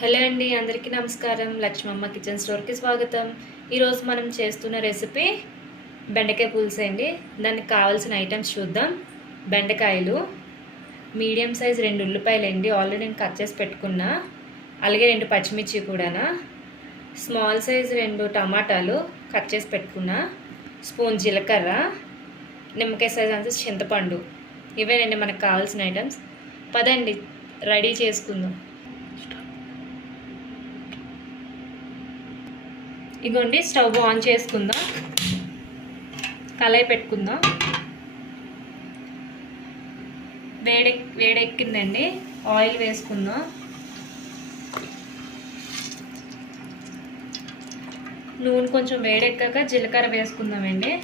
Hello అండి అందరికీ నమస్కారం. లక్ష్మమ్మ కిచెన్ స్టోర్కి స్వాగతం. ఈరోజు మనం చేస్తున్న రెసిపీ బెండకాయ పులుసు అండి. దానికి కావాల్సిన ఐటమ్స్ చూద్దాం. బెండకాయలు మీడియం సైజ్ రెండు ఉల్లిపాయలు అండి. ఆల్రెడీ నేను కట్ చేసి పెట్టుకున్నా. అలాగే రెండు పచ్చిమిర్చి కూడానా. స్మాల్ సైజ్ రెండు టమాటాలు కట్ చేసి పెట్టుకున్నా. స్పూన్ జీలకర్ర నిమ్మకాయ సైజ్ అంతా చింతపండు. ఇవేనండి మనకు కావాల్సిన ఐటమ్స్. పదండి రెడీ చేసుకుందాం. ఇగోండి స్టవ్ ఆన్ చేసుకుందాం. కళాయి పెట్టుకుందాం. వేడె వేడెక్కిందండి. ఆయిల్ వేసుకుందాం. నూనె కొంచెం వేడెక్కాక జీలకర్ర వేసుకుందామండి.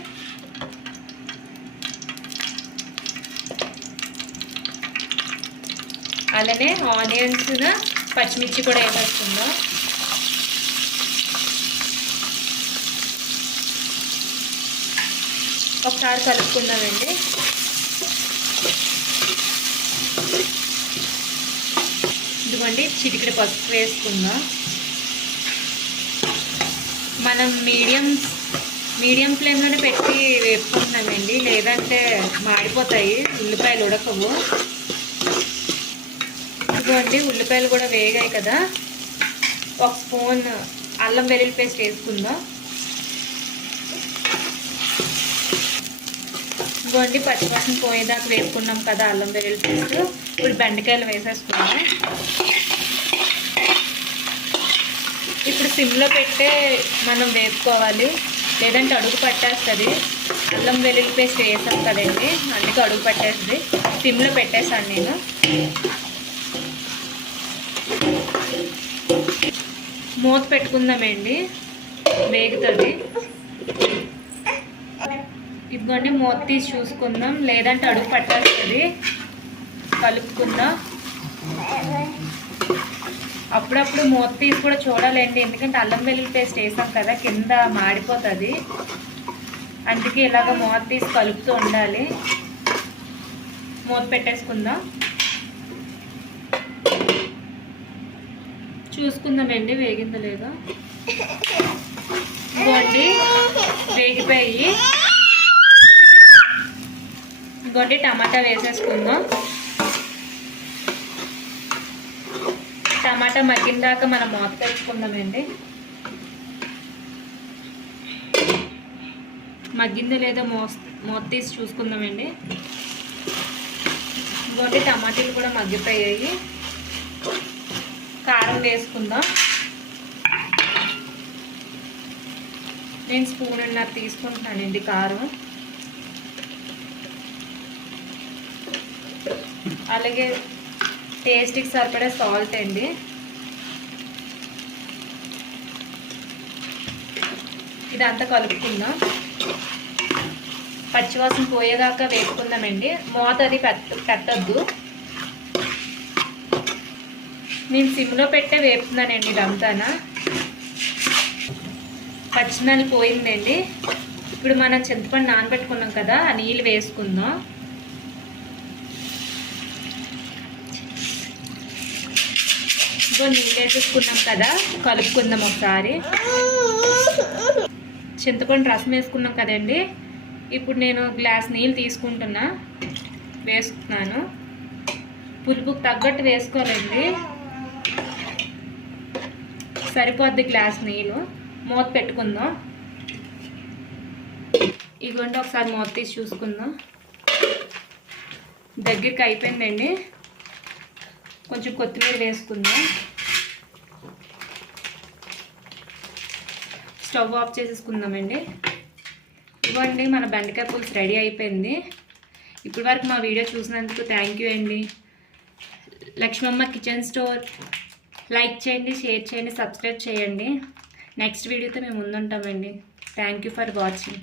అలానే ఆనియన్స్ పచ్చిమిర్చి కూడా వేసేసుకుందాం. ఒకసారి కలుపుకుందామండి. ఇదిగోండి చిటికెడు పసుపు వేసుకుందాం. మనం మీడియం మీడియం ఫ్లేమ్లోనే పెట్టి వేపుకుంటున్నామండి. లేదంటే మాడిపోతాయి ఉల్లిపాయలు ఉడకవు. ఇదిగోండి ఉల్లిపాయలు కూడా వేగాయి కదా. ఒక స్పూన్ అల్లం వెల్లుల్లి పేస్ట్ వేసుకుందాం. ఇదిగోండి పచ్చిపచ్చని పోయేదాకా వేసుకున్నాం కదా అల్లం వెల్లుల్లి పేస్ట్. ఇప్పుడు బెండకాయలు వేసేసుకున్నాము ఇప్పుడు సిమ్లో పెట్టే మనం వేసుకోవాలి లేదంటే అడుగు పట్టేస్తుంది. అల్లం వెల్లుల్లి పేస్ట్ వేసాం కదండి అందుకే అడుగు పట్టేస్తుంది. సిమ్లో పెట్టేశాను నేను. మూత పెట్టుకుందామండి. వేగుతుంది. ఇదిగోండి మూత తీసి చూసుకుందాం. లేదంటే అడుగు పట్టేస్తుంది. కలుపుకుందాం. అప్పుడప్పుడు మూత తీసి కూడా చూడాలండి. ఎందుకంటే అల్లం వెల్లుల్లి పేస్ట్ వేసాం కదా కింద మాడిపోతుంది. అందుకే ఇలాగ మూత తీసి కలుపుతూ ఉండాలి. మూత పెట్టేసుకుందాం. చూసుకుందామండి వేగిందో లేదో? వేగిపోయి ఇంకోటి టమాటా వేసేసుకుందాం. టమాటా మగ్గిన దాకా మనం మూత పెట్టుకుందామండి. మగ్గిందో లేదో మోస్ మూత తీసి చూసుకుందామండి. ఇంకోటి టమాటాలు కూడా మగ్గిపోయాయి. కారం వేసుకుందాం. నేను స్పూన్ ఉన్నర తీసుకుంటున్నానండి కారం. అలాగే టేస్ట్కి సరిపడే సాల్ట్ అండి. ఇదంతా కలుపుకుందాం. పచ్చివాసన పోయేదాకా వేసుకుందామండి మూత అది పెట్ట పెట్టద్దు. నేను సిమ్లో పెట్టే వేపుతున్నానండి ఇదంతానా. పచ్చిమిరపకాయలు పోయిందండి. ఇప్పుడు మనం చింతపండు నానబెట్టుకున్నాం కదా ఆ నీళ్ళు వేసుకుందాం. ఇంకో నీళ్ళు వేసేసుకున్నాం కదా. కలుపుకుందాం ఒకసారి. చింతపండు రసం వేసుకున్నాం కదండి. ఇప్పుడు నేను గ్లాస్ నీళ్ళు తీసుకుంటున్నా. వేసుకున్నాను. పులుపుకు తగ్గట్టు వేసుకోవాలండి. సరిపోద్ది గ్లాస్ నీళ్ళు. మూత పెట్టుకుందాం. ఇదిగోండి ఒకసారి మూత తీసి చూసుకుందాం. దగ్గరికి అయిపోయిందండి. కొంచెం కొత్తిమీర వేసుకుందాం. స్టవ్ ఆఫ్ చేసేసుకుందామండి. ఇవ్వండి మన బెండకాయ పులుసు రెడీ అయిపోయింది. ఇప్పటి వరకు మా వీడియో చూసినందుకు థ్యాంక్ యూ అండి. Lakshmamma kitchen store. లైక్ చేయండి షేర్ చేయండి సబ్స్క్రైబ్ చేయండి. నెక్స్ట్ వీడియోతో మేము ముందుంటామండి. Thank you for watching